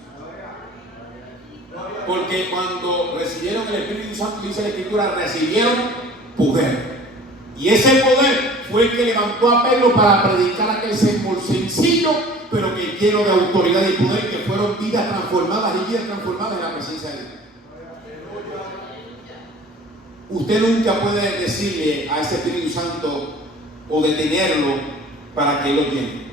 Porque cuando recibieron el Espíritu Santo, dice la Escritura, recibieron poder. Y ese poder fue el que levantó a Pedro para predicar aquel sermón sencillo, pero que lleno de autoridad y poder, que fueron vidas transformadas y vidas transformadas en la presencia de Dios. Usted nunca puede decirle a ese Espíritu Santo o detenerlo para que él lo llene.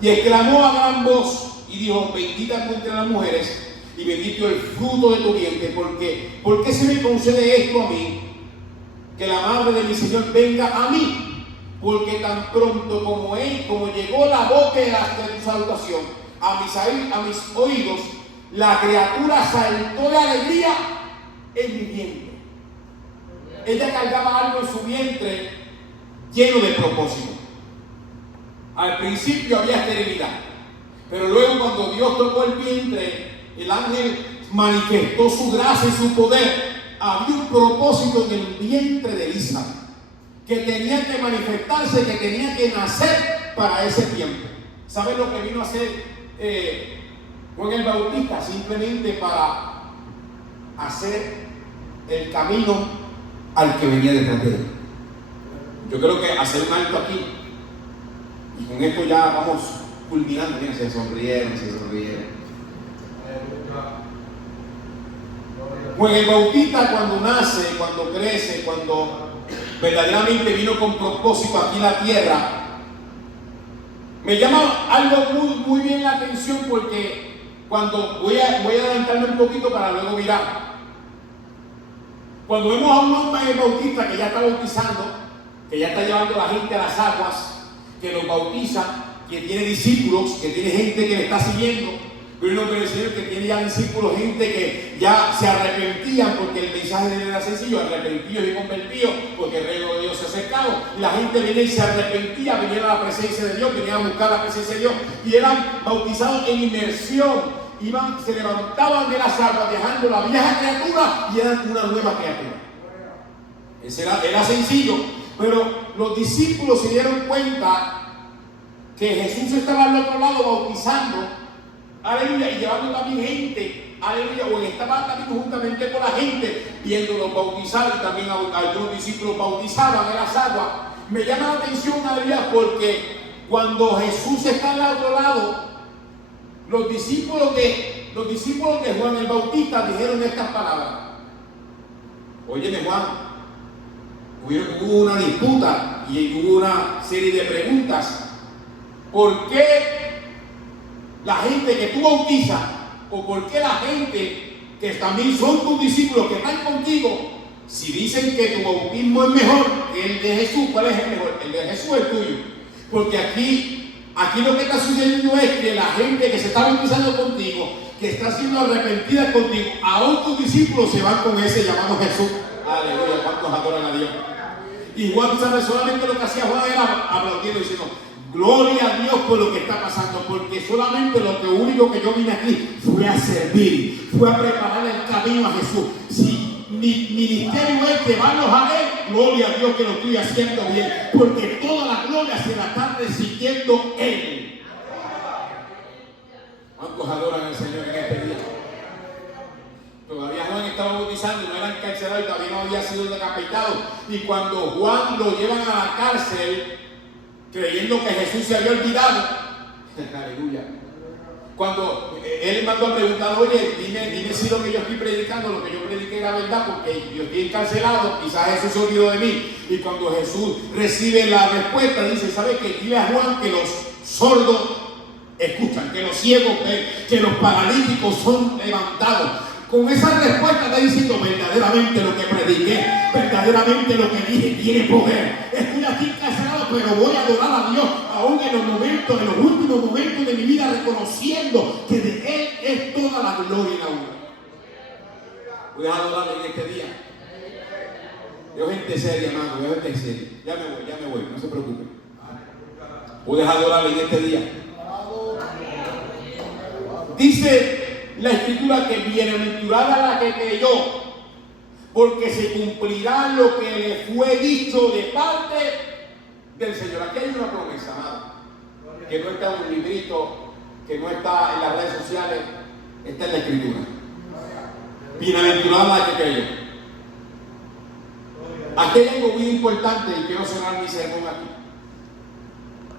Y exclamó a gran voz y dijo: bendita tú entre las mujeres y bendito el fruto de tu vientre, porque ¿por qué se me concede esto a mí? Que la madre de mi Señor venga a mí, porque tan pronto como llegó la voz de tu salutación a mis oídos, la criatura saltó de alegría en mi vientre. Ella cargaba algo en su vientre lleno de propósito. Al principio había esterilidad, pero luego cuando Dios tocó el vientre, el ángel manifestó su gracia y su poder. Había un propósito en el vientre de Elisa que tenía que manifestarse, que tenía que nacer para ese tiempo. ¿Saben lo que vino a hacer Juan el Bautista? Simplemente para hacer el camino al que venía detrás de él. Yo creo que hacer un alto aquí, y con esto ya vamos culminando. Miren, se sonrieron. Juan el Bautista, cuando nace, cuando crece, cuando verdaderamente vino con propósito aquí en la tierra, me llama algo muy bien la atención, porque cuando voy a adelantarme un poquito para luego mirar. Cuando vemos a un Juan el Bautista que ya está bautizando, que ya está llevando a la gente a las aguas, que los bautiza, que tiene discípulos, que tiene gente que le está siguiendo, pero no quiere decir que tiene ya discípulos, gente que ya se arrepentían, porque el mensaje de él era sencillo: arrepentidos y convertidos, porque el reino de Dios se ha acercado. La gente venía y se arrepentía, venía a la presencia de Dios, venía a buscar la presencia de Dios, y eran bautizados en inmersión. Se levantaban de las aguas dejando la vieja criatura y eran una nueva criatura. Ese era sencillo, pero los discípulos se dieron cuenta que Jesús estaba al otro lado bautizando, aleluya, y llevando también gente, aleluya, o estaba también juntamente con la gente, viéndolos bautizar, y también algunos discípulos bautizaban en las aguas. Me llama la atención, aleluya, porque cuando Jesús está al otro lado, los discípulos de Juan el Bautista dijeron estas palabras: óyeme, Juan, hubo una disputa y hubo una serie de preguntas. ¿Por qué la gente que tú bautizas, o por qué la gente que también son tus discípulos, que están contigo, si dicen que tu bautismo es mejor que el de Jesús? ¿Cuál es el mejor? El de Jesús es el tuyo. Porque aquí lo que está sucediendo es que la gente que se está bautizando contigo, que está siendo arrepentida contigo, aún tus discípulos se van con ese llamado Jesús. Aleluya, ¿cuántos adoran a Dios? Y Juan, ¿sabe? Solamente lo que hacía Juan era aplaudiendo, diciendo: gloria a Dios por lo que está pasando, porque solamente lo único que yo vine aquí fue a servir, fue a preparar el camino a Jesús. Si mi ministerio es llevarlos a Él, gloria a Dios que lo estoy haciendo bien, porque toda la gloria se la está recibiendo Él. ¿Cuántos adoran al Señor en este día? Todavía Juan estaba bautizando, no era encarcelado y todavía no había sido decapitado. Y cuando Juan lo llevan a la cárcel, creyendo que Jesús se había olvidado, aleluya, cuando él mandó a preguntar: oye, dime si lo que yo estoy predicando, lo que yo prediqué era verdad, porque yo estoy encarcelado, quizás Jesús se olvidó de mí. Y cuando Jesús recibe la respuesta, dice: ¿sabe qué? Dile a Juan que los sordos escuchan, que los ciegos ven, que los paralíticos son levantados. Con esa respuesta está diciendo: verdaderamente lo que prediqué, verdaderamente lo que dije tiene poder. Estoy aquí encarcelado, pero voy a adorar a Dios aún en los momentos, en los últimos momentos de mi vida, reconociendo que de Él es toda la gloria y la honra. Voy a adorarle en este día. Yo gente seria, hermano, yo gente seria. Ya me voy, no se preocupen. Puedes adorarle en este día. Dice la Escritura que bienaventurada la que creyó, porque se cumplirá lo que le fue dicho de parte del Señor. Aquí hay una promesa, amado, que no está en un librito, que no está en las redes sociales, está en la Escritura. Bienaventurada la que creyó. Aquí hay algo muy importante y quiero cerrar mi sermón aquí.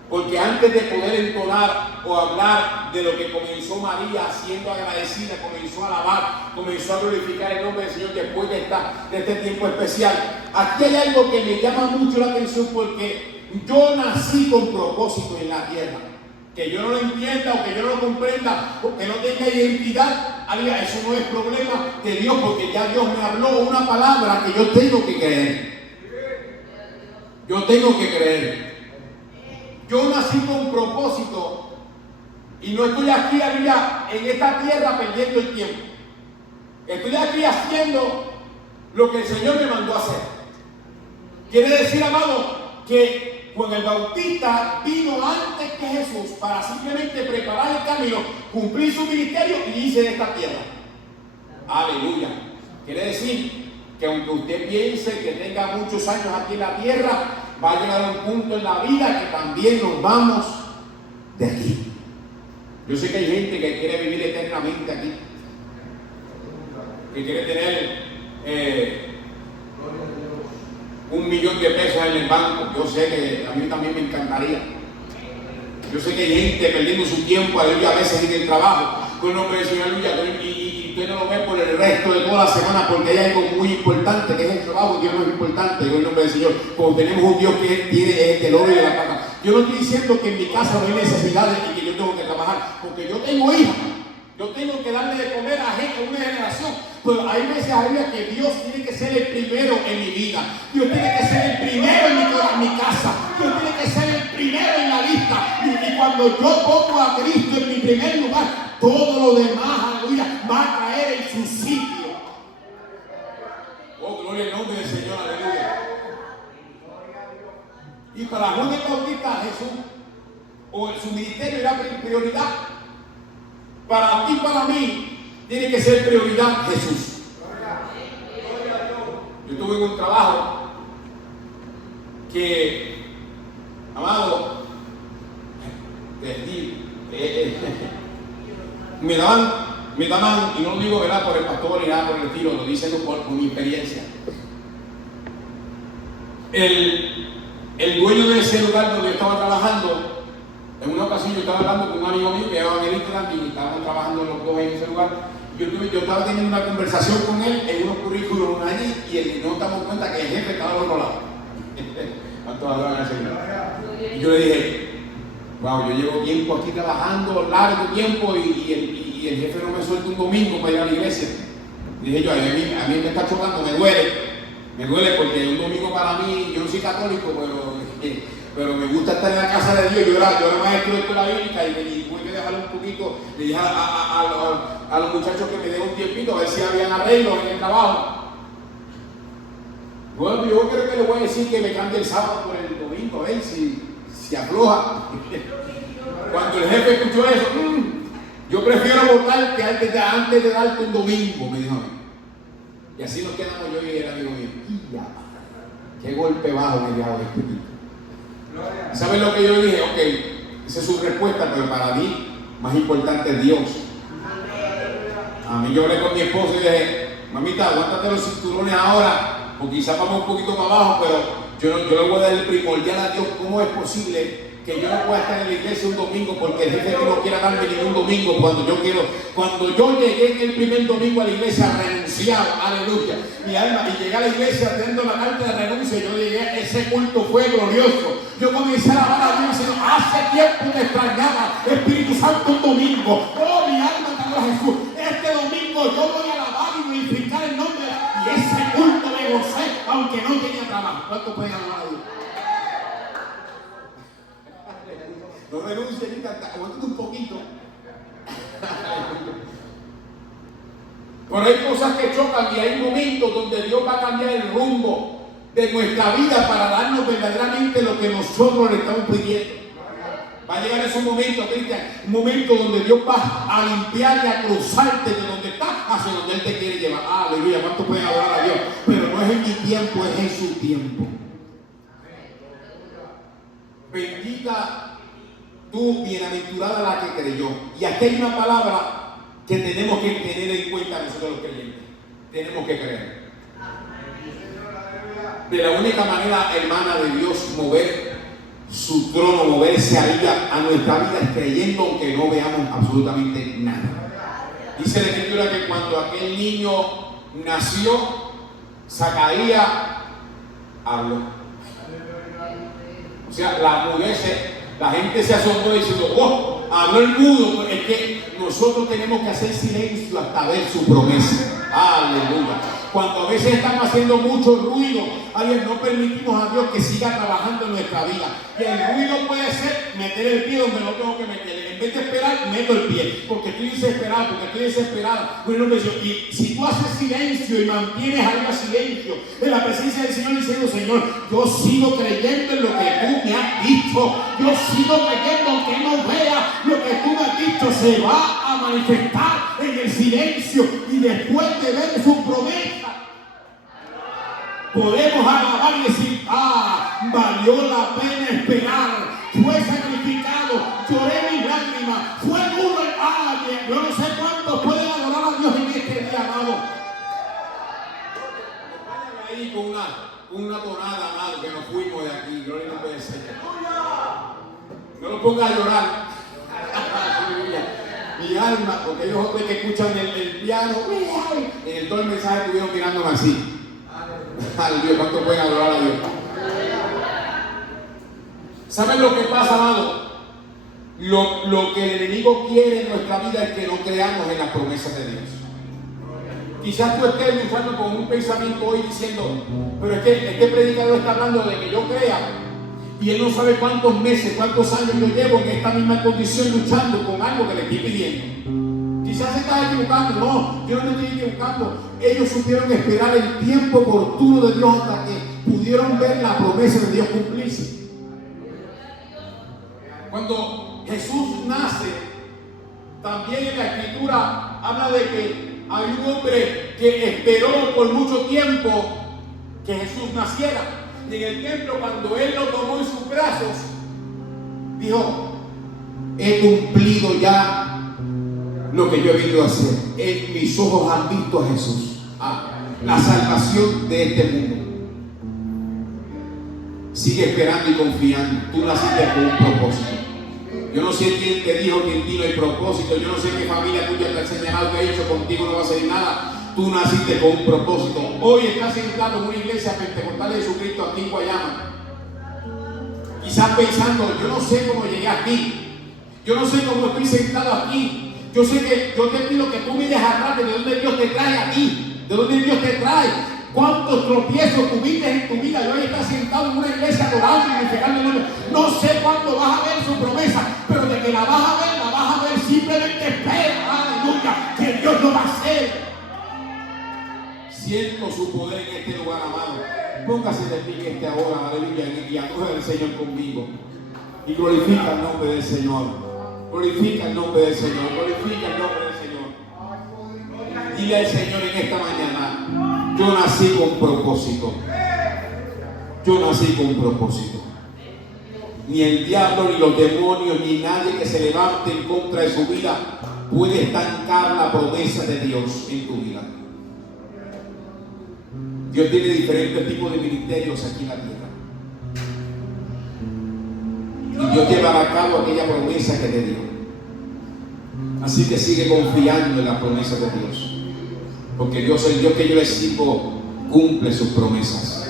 Porque antes de poder entonar o hablar de lo que comenzó María siendo agradecida, comenzó a alabar, comenzó a glorificar el nombre del Señor después de este tiempo especial, aquí hay algo que me llama mucho la atención porque yo nací con propósito en la tierra. Que yo no lo entienda o que yo no lo comprenda o que no tenga identidad, eso no es problema de Dios, porque ya Dios me habló una palabra que yo tengo que creer. Yo tengo que creer. Yo nací con propósito y no estoy aquí arriba en esta tierra perdiendo el tiempo. Estoy aquí haciendo lo que el Señor me mandó a hacer. Quiere decir, amado, que Juan el Bautista vino antes que Jesús para simplemente preparar el camino, cumplir su ministerio y irse de esta tierra. Aleluya. Quiere decir que aunque usted piense que tenga muchos años aquí en la tierra, va a llegar a un punto en la vida que también nos vamos de aquí. Yo sé que hay gente que quiere vivir eternamente aquí, que quiere tener $1 millón de pesos en el banco. Yo sé que a mí también me encantaría. Yo sé que hay gente perdiendo su tiempo a veces en el trabajo con el nombre del Señor, y usted no lo ve por el resto de toda la semana porque hay algo muy importante que es el trabajo. Dios no es importante, con el nombre del Señor, porque tenemos un Dios que tiene el oro y la plata. Yo no estoy diciendo que en mi casa no hay necesidades y que yo tengo que trabajar, porque yo tengo hijas. Yo tengo que darle de comer a gente, a una generación. Pero hay veces arriba que Dios tiene que ser el primero en mi vida. Dios tiene que ser el primero en mi casa. Dios tiene que ser el primero en la lista. Y cuando yo pongo a Cristo en mi primer lugar, todo lo demás, aleluya, va a caer en su sitio. Oh, gloria al nombre del Señor, aleluya. Y para Juan el Bautista, Jesús, o su ministerio era prioridad. Para ti, para mí, tiene que ser prioridad Jesús. Yo tuve un trabajo que, amado, me daban, y no lo digo, ¿verdad?, por el pastor ni nada por el estilo, lo dicen por mi experiencia. El dueño de ese lugar donde yo estaba trabajando, en una ocasión yo estaba hablando con un amigo mío que llamaba Melitra y estábamos trabajando los dos en ese lugar. Yo estaba teniendo una conversación con él en unos currículos allí y no nos damos cuenta que el jefe estaba al otro lado. Y yo le dije, wow, yo llevo tiempo aquí trabajando, largo tiempo, y el jefe no me suelta un domingo para ir a la iglesia. Dije yo, a mí me está chocando, me duele porque un domingo para mí, yo no soy católico, pero me gusta estar en la casa de Dios. Yo era maestro de escuela bíblica y tuve que dejarle un poquito. Le dije a los muchachos que me den un tiempito a ver si habían arreglos en el trabajo. Bueno, yo creo que le voy a decir que me cambie el sábado por el domingo, a ver si afloja. Cuando el jefe escuchó eso, yo prefiero votarte antes de darte un domingo, me dijo. Y así nos quedamos yo y el amigo mío. Qué golpe bajo me dio este tipo. ¿Saben lo que yo dije? Ok, esa es su respuesta, pero para mí más importante es Dios. A mí yo hablé con mi esposo y dije, mamita, aguántate los cinturones ahora, porque quizás vamos un poquito para abajo, pero yo le voy a dar el primordial a Dios. ¿Cómo es posible que yo no pueda estar en la iglesia un domingo porque el jefe no quiera darme ningún domingo cuando yo quiero? Cuando yo llegué el primer domingo a la iglesia renunciado, aleluya, mi alma, y llegué a la iglesia teniendo la carta de renuncia, yo llegué, ese culto fue glorioso. Yo comencé a alabar a Dios diciendo, hace tiempo te extrañaba, Espíritu Santo, un domingo. Oh, mi alma te adora a Jesús. Este domingo yo voy a alabar y glorificar el nombre. Y ese culto me gocé, aunque no tenía trabajo. ¿Cuánto pueden alabar a Dios? No renuncie ni tanta, aguántate un poquito. Pero hay cosas que chocan y hay momentos donde Dios va a cambiar el rumbo de nuestra vida para darnos verdaderamente lo que nosotros le estamos pidiendo. Va a llegar ese momento, Cristian, un momento donde Dios va a limpiar y a cruzarte de donde estás hacia donde Él te quiere llevar. Aleluya, ¿cuánto pueden adorar a Dios? Pero no es en mi tiempo, es en su tiempo. Bendita tú, bienaventurada la que creyó. Y aquí hay una palabra que tenemos que tener en cuenta nosotros los creyentes. tenemos que creer. De la única manera, hermana, de Dios mover su trono, moverse a nuestra vida es creyendo, aunque no veamos absolutamente nada. Dice la Escritura que cuando aquel niño nació, Zacarías habló. O sea, la gente se asombró diciendo, oh, habló el mudo. Es que nosotros tenemos que hacer silencio hasta ver su promesa. Aleluya. Cuando a veces estamos haciendo mucho ruido, no permitimos a Dios que siga trabajando en nuestra vida. Y el ruido puede ser meter el pie donde no tengo que meter. En vez de esperar, meto el pie. Porque estoy desesperado, porque estoy desesperada. Y si tú haces silencio y mantienes algo a silencio en la presencia del Señor, diciendo, Señor, yo sigo creyendo en lo que tú me has dicho. Yo sigo creyendo, aunque no vea lo que tú me has dicho, se va a manifestar en el silencio. Y después de ver su promesa, podemos alabar y decir, valió la pena esperar, fue sacrificado, lloré mis lágrimas, fue duro el yo no sé cuántos pueden adorar a Dios en este día, amado. Vayan ahí con una tonada, amado, que nos fuimos de aquí, gloria no puede ser. No lo ponga a llorar. Mi alma, porque ellos otros que escuchan el piano, en todo el mensaje estuvieron mirándome así. Aleluya, ¿cuánto pueden adorar a Dios? ¿Saben lo que pasa, amado? Lo que el enemigo quiere en nuestra vida es que no creamos en las promesas de Dios. Quizás tú estés luchando con un pensamiento hoy diciendo, pero es que este predicador está hablando de que yo crea, y él no sabe cuántos meses, cuántos años yo llevo en esta misma condición luchando con algo que le estoy pidiendo. Quizás se está equivocando. No, yo no me estoy equivocando. Ellos supieron esperar el tiempo oportuno de Dios hasta que pudieron ver la promesa de Dios cumplirse. Cuando Jesús nace, también en la Escritura habla de que hay un hombre que esperó por mucho tiempo que Jesús naciera. Y en el templo, cuando él lo tomó en sus brazos, dijo, he cumplido ya lo que yo he venido a hacer. Mis ojos han visto a Jesús, la salvación de este mundo. Sigue esperando y confiando. Tú naciste con un propósito. Yo no sé quién te dijo, quién vino el propósito. Yo no sé qué familia tuya te ha señalado que ha hecho contigo, no va a hacer nada. Tú naciste con un propósito. Hoy estás sentado en una iglesia pentecostal de Jesucristo aquí en Guayama. Quizás pensando, yo no sé cómo llegué aquí. Yo no sé cómo estoy sentado aquí. Yo sé que yo te pido que tú mires atrás de dónde Dios te trae a ti. De dónde Dios te trae. ¿Cuántos tropiezos tuviste en tu vida? Y hoy estás sentado en una iglesia adorando y glorificando el nombre. No sé cuándo vas a ver su promesa, pero de que la vas a ver, simplemente espera, aleluya, que Dios lo va a hacer. Siento su poder en este lugar, amado. Póngase de pie en esta hora, aleluya, y adora al Señor conmigo. Y glorifica el nombre del Señor. Glorifica el nombre del Señor. Glorifica el nombre del Señor. Dile al Señor en esta mañana, yo nací con propósito. Yo nací con propósito. Ni el diablo, ni los demonios, ni nadie que se levante en contra de su vida puede estancar la promesa de Dios en tu vida. Dios tiene diferentes tipos de ministerios aquí en la tierra. Y Dios llevará a cabo aquella promesa que te dio. Así que sigue confiando en la promesa de Dios. Porque Dios, el Dios que yo le sirvo, cumple sus promesas.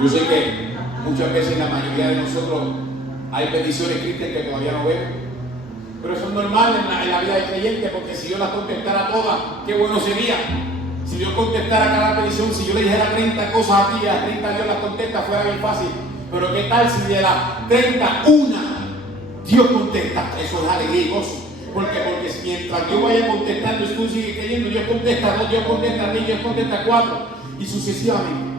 Yo sé que muchas veces la mayoría de nosotros hay peticiones cristianas que todavía no vemos. Pero eso es normal en la vida del creyente, porque si yo las contestara todas, qué bueno sería. Si Dios contestara cada petición, si yo le dijera 30 cosas a ti y a las 30 Dios las contesta, fuera bien fácil. Pero qué tal si de las 30, una Dios contesta. Eso es alegría y gozo. Porque mientras Dios vaya contestando, tú sigues creyendo, Dios contesta 2, Dios contesta 3, Dios contesta 4 y sucesivamente.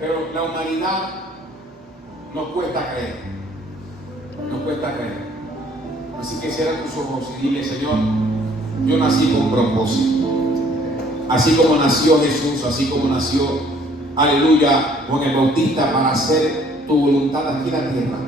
Pero la humanidad nos cuesta creer. Nos cuesta creer. Así que cierra tus ojos y dile, Señor, yo nací con propósito. Así como nació Jesús, así como nació, aleluya, Juan el Bautista, para hacer tu voluntad aquí en la tierra.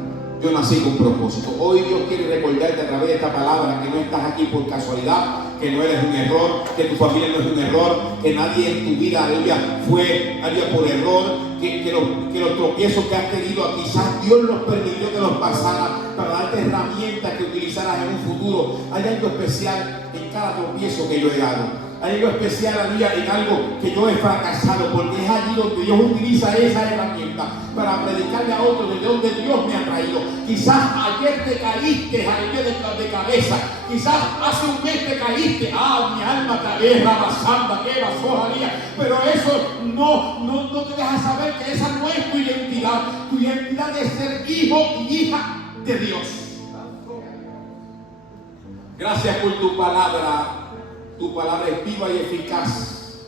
Yo nací con propósito. Hoy Dios quiere recordarte a través de esta palabra que no estás aquí por casualidad, que no eres un error, que tu familia no es un error, que nadie en tu vida, aleluya, fue por error, que los tropiezos que has tenido, quizás Dios los permitió que los pasara para darte herramientas que utilizaras en un futuro. Hay algo especial en cada tropiezo que yo he dado. Hay algo especial, aleluya, en algo que yo he fracasado, porque es allí donde Dios utiliza esa herramienta para predicarle a otros de donde Dios me ha traído. Quizás ayer te caíste, aleluya, de cabeza. Quizás hace un mes te caíste. Mi alma te rabasamba, que basojaría. Pero eso no te deja saber que esa no es tu identidad. Tu identidad es ser hijo y hija de Dios. Gracias por tu palabra. Tu palabra es viva y eficaz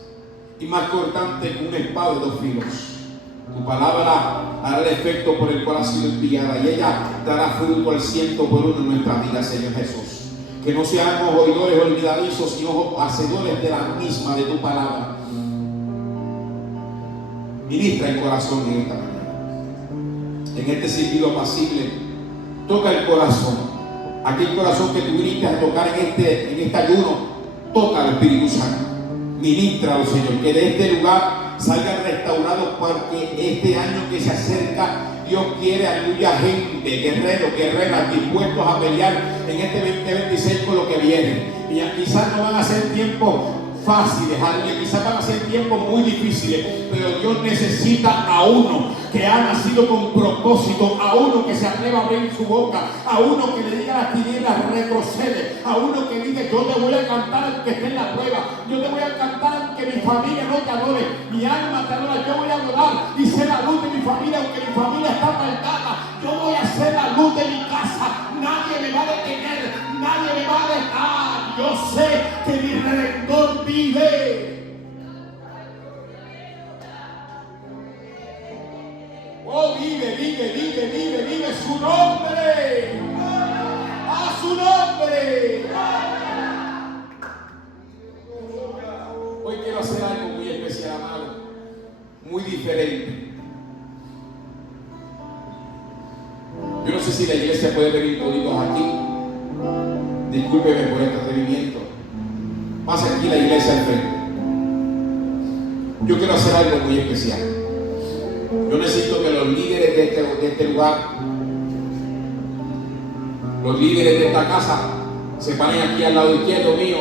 y más cortante que una espada de dos filos. Tu palabra hará el efecto por el cual ha sido enviada y ella dará fruto al 100% en nuestra vida, Señor Jesús. Que no seamos oidores olvidadizos, sino hacedores de la misma, de tu palabra. Ministra el corazón en esta mañana. En este sentido apacible, toca el corazón. Aquel corazón que tú viniste a tocar en este ayuno. Toca al Espíritu Santo, ministralo, Señor, que de este lugar salgan restaurados, porque este año que se acerca, Dios quiere, aleluya, gente, guerreras, dispuestos a pelear en este 2026 con lo que viene. Y quizás no van a ser tiempos fáciles, aleluya, quizás van a ser tiempos muy difíciles, pero Dios necesita a uno que ha nacido con propósito, a uno que se atreva a abrir su boca, a uno que le diga a las tinieblas retrocede, a uno que diga: yo te voy a cantar aunque esté en la prueba, yo te voy a cantar aunque mi familia no te adore, mi alma te adora, yo voy a adorar y ser la luz de mi familia aunque mi familia está maldada, yo voy a ser la luz de mi casa, nadie me va a detener, nadie me va a dejar, yo sé que mi Redentor vive. Oh, vive su nombre. A su nombre. Hoy quiero hacer algo muy especial, amado. Muy diferente. Yo no sé si la iglesia puede venir toditos aquí. Discúlpeme por este atrevimiento. Pasa aquí la iglesia al frente. Yo quiero hacer algo muy especial. Yo necesito que los líderes de este lugar, los líderes de esta casa, se paren aquí al lado izquierdo mío.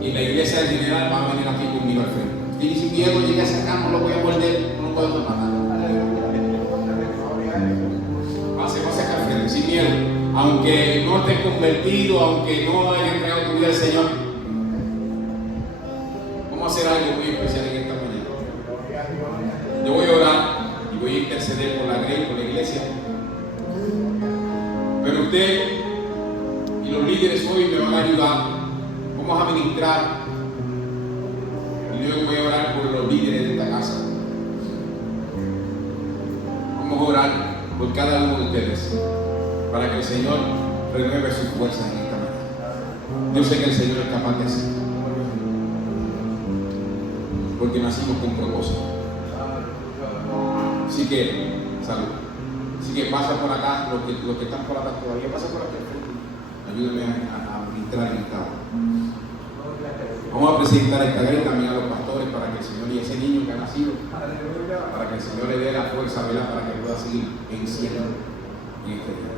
Y la iglesia en general va a venir aquí conmigo al frente. Y si Diego llega a acá, no lo voy a morder, no podemos matar. Pase acá al frente, sin miedo. Aunque no estés convertido, aunque no hayas entregado tu vida al Señor, vamos a hacer algo muy especial en esta mañana. Yo voy a orar y voy a interceder por la iglesia. Pero usted y los líderes hoy me van a ayudar. Vamos a ministrar. Y luego voy a orar por los líderes de esta casa. Vamos a orar por cada uno de ustedes, para que el Señor renueve sus fuerzas en esta mañana. Yo sé que el Señor es capaz de hacerlo, porque nacimos con propósito. Así que, salud. Así que pasa por acá, los que están por acá todavía, pasa por aquí. Ayúdenme a ministrar en esta hora. Vamos a presentar esta grey también a los pastores, para que el Señor y ese niño que ha nacido, para que el Señor le dé la fuerza, ¿verdad?, para que pueda seguir en cielo en este día.